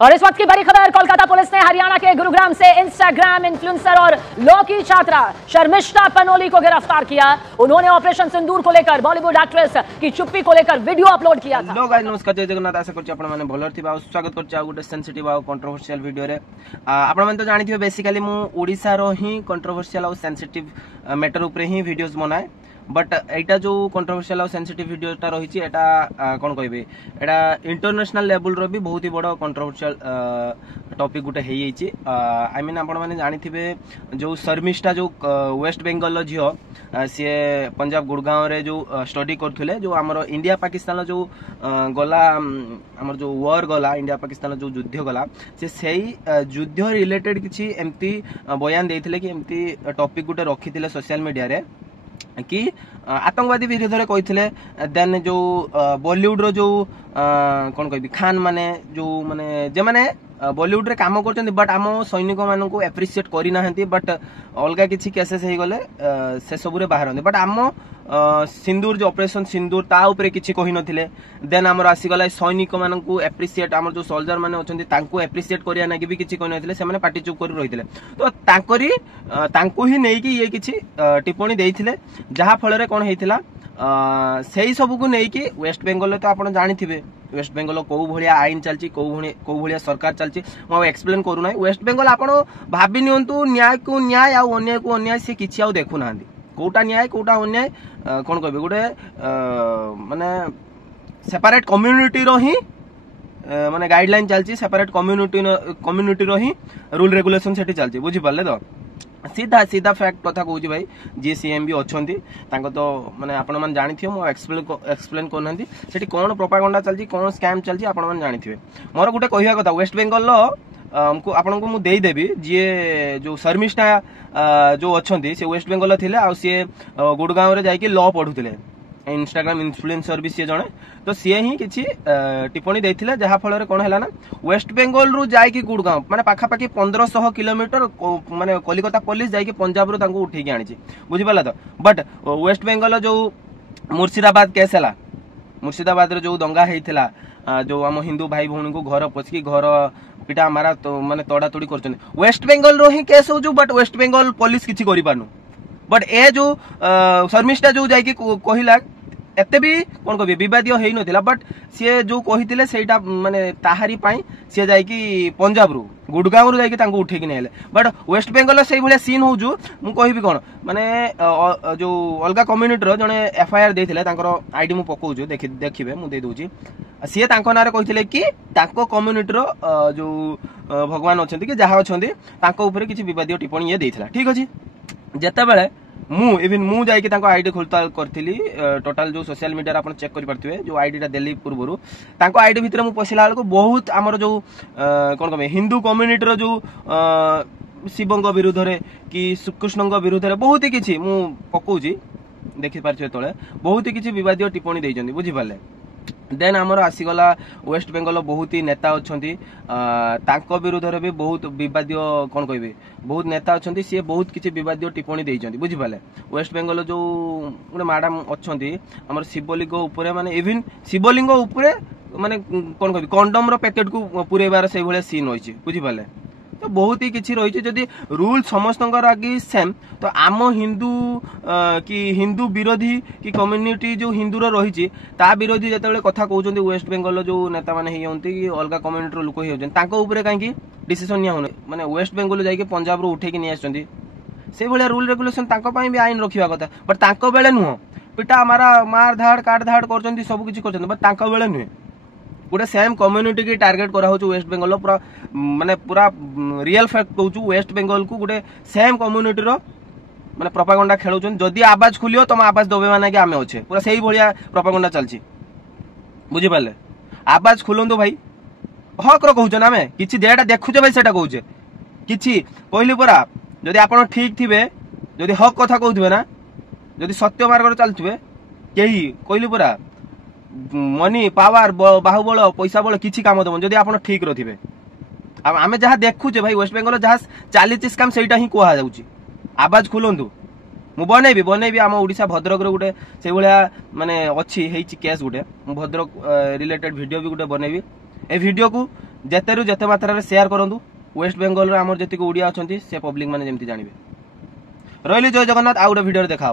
और इस वक्त की बड़ी खबर, कोलकाता पुलिस ने हरियाणा के गुरुग्राम से इंस्टाग्राम इन्फ्लुएंसर और लॉ की छात्रा शर्मिष्ठा पनोली को गिरफ्तार किया। उन्होंने ऑपरेशन सिंदूर को लेकर बॉलीवुड एक्ट्रेस की चुप्पी को लेकर वीडियो अपलोड किया था। हेलो गाइस, नमस्कार, जय जगन्नाथ। आशा करछि आपण माने भलर थिबा। स्वागत करछि आ गुटे सेंसिटिव आ कंट्रोवर्शियल वीडियो रे। आपण माने तो जानिथिबे बेसिकली मु ओडिसा रो ही कंट्रोवर्शियल आ सेंसिटिव मैटर ऊपर ही वीडियोस बनाए। बट एटा जो कंट्रोवर्शियल और सेंसिटिव वीडियोटा रही है कौन कहे एटा इंटरनेशनल लेवल रो भी बहुत ही बड़ कंट्रोवर्शियल टॉपिक गोटे आई मीन आपण मैंने जानी जो शर्मिष्ठा जो वेस्ट बेंगल झील सी पंजाब गुड़गांव रे जो स्टडी करथुले, जो आमर इंडिया पाकिस्तान जो गला आमर जो वॉर गला इंडिया पाकिस्तान जो युद्ध गला से युद्ध रिलेटेड किसी एमती बयान देथिले कि एमती टॉपिक गोटे रखी सोशल मीडिया रे कि आतंकवादी विरोध में कहते। देन जो बॉलीवुड रो जो कौन कह खान माने जो माने जे माने बॉलीवुड रे काम करछन बट आम सैनिक मान को एप्रिशिएट करना बट अलग किसी केसेस हो गले से सबुरे बाहर बट आम सिंदूर जो ऑपरेशन सिंदूर ता ऊपर किसी कही नथिले। देन आमर आसीगला सैनिक मान को एप्रिशिएट आमर जो सोल्जर माने अछंती तांको एप्रिशिएट करिया ना भी किसी कही नथिले, से पार्टी चुप कर रहिथिले। तो तांको ही नहीं कि ये किसी टिप्पणी देइथिले, जहा फल रे कोन हेइथिला से सब को नहीं कि वेस्ट बेंगल तो आप जानी वेस्ट बेंगल कौ भाया आईन चलती कौ भाया सरकार चलती मुझे एक्सप्लेन करूना। वेस्ट बेंगल आप भाभी नियंतु न्याय को न्याय अन्याय को अन्याय सी किसी आउ देखुना कौटा न्याय कौटा अन्याय कौन कह गोटे माने सेपरेट कम्युनिटी रो ही माने गाइडलाइन चलती, सेपरेट कम्युनिटी रो ही रूल रेगुलेशन सेठी चलती। बुझी पाले तो सीधा सीधा फैक्ट कथा कहूँ भाई, जी सीएम भी अच्छा तो माने आपण मैंने जानी मो एक्सप्लेन करना सेठी कौन प्रोपागेंडा चलती कौन स्कैम चलती आपण मैंने जानी। मोर गोटे कहवा कथा वेस्ट बेंगल आपन को मुझे देदेवी जी जो शर्मिष्ठा जो अच्छा सी वेस्ट बेंगल थे आ सी गुड़गांव रे जाइए लॉ पढ़ुले, इंस्टाग्राम इन्फ्लुएंसर भी सी जड़े। तो सी ही किसी टिप्पणी देते जहाँ फल कौन है ना वेस्ट बेंगल रु जाइए गुड़गांव माने पाखापाखि 1500 किलोमीटर माने कलिकता पुलिस जाइए पंजाब रू उठेकी आनी। बुझीपाला तो बट वेस्ट बेंगल जो मुर्शिदाबाद केस है, मुर्शिदाबाद रे जो दंगा होता जो आम हिंदू भाई भौणी को घर पशिकी घर पिटा मारा तो माने तोड़ा तोड़ी कर वेस्ट बेंगल रो ही केस हो, बट वेस्ट बेंगल पुलिस किसी कर पारनु। बट ए जो शर्मिष्ठा जो जाइए कहला एते भी कौन कह विवाद हो नथिला, बट सी जो कही सेटा माने ताहारी पाई सी जाइए पंजाब रू गुड़गांव रू जाइए उठेकी नहीं। बट वेस्ट बेंगल से भाया सीन हो मु कहबी कौन माने जो अलग कम्युनिटी जड़े एफआईआर देते आईडी मु पकाउछु देखिए मुझे दे सी ना कहते कि कम्युनिटी जो भगवान अच्छा कि जहाँ अच्छा किसी विवाद टिप्पणी ये देता। ठीक अच्छे जिते मु जाइए आईडी खोलता करी टोटाल जो सोशल मीडिया आप चेक करेंगे जो आईडी देली पूर्व आईडी भितर मु पशिला बेलू बहुत आमर जो कौन कह हिंदू कम्युनिटी जो शिवंग विरुद्ध रे कि श्रीकृष्ण विरुद्ध रे बहुत ही किसी मु पकाउची देखिपारे तले बहुत ही किसी विवाद टिप्पणी देइछन्ती। बुझीपारे देन आमर आसीगला वेस्ट बेंगल बहुत ही नेता अच्छा विरुद्ध रे भी बहुत विवाद कौन कह बहुत नेता अच्छा सी बहुत किसी विवाद टिप्पणी देइछन्ती। बुझीपारे वेस्ट बेंगल जो गोटे मैडम अच्छा आमर शिवलिंग उपरे माने इवन शिवलिंग उपरे माने कौन कह कंडम रो पैकेट को पुरेबार से भाया सीन रही। बुझीपारे तो बहुत ही किसी रही जदि रूल समस्त आगे सेम तो आम हिंदू कि हिंदू विरोधी कि कम्युनिटी जो हिंदू रही ता विरोधी जिते कथा कहते वेस्ट बेंगल जो नेता मैंने होती कि अलग कम्युनिटी लोक होते कहीं डिसीजन निया माने वेस्ट बेंगल जाइए पंजाब रू उठेकी नहीं आसुँच से भाया रूल रेगुलेशन भी आईन रखा कथा बट बेले नुह पिटा मारा मार धाड़ काट धाड़ कर सब किसी कर बट बेले नुहे गोटे सेम कम्युनिटी की टार्गेट करा वेस्ट बेंगल पूरा माने पूरा रियल फैक्ट कहूँ वेस्ट बेंगल को गोटे सेम कम्युनिटी रो माने प्रोपागेंडा खेलुँ जदि आवाज खुलियो तुम आवाज दबे माने कि आमे अच्छे पूरा सही भाया प्रोपागेंडा चलती। बुझीपारे आवाज खुलंतु भाई हक रो कहूँ ना आमे किछि जेटा देखुचे भाई सेटा कहूचे किछि कहली परा जदि आपण ठीक थिबे जदि हक कथा कहउथिबे ना जदि सत्य मार्ग रे चलथिबे केही कहली परा मनी पावर बाहुबल पैसा बल किसी काम दबन जदि आप ठीक रे आम जहाँ देखुचे भाई वेस्ट बेंगल जहाँ चली स्काम से ही कह जाऊँगी आवाज खुलंतु मु बनैबी आम ओडिशा भद्रक गोटे से भाया माने अच्छी केस गोटे भद्रक रिलेटेड वीडियो भी गोटे बनैबी ए वीडियो को जेतेरु जेते मात्रा शेयर करंतु वेस्ट बेंगल रे हमर जति ओडिया अछंती से पब्लिक माने जेमति जानिबे। रहिली जय जगन्नाथ। आ गोटे वीडियो देखा।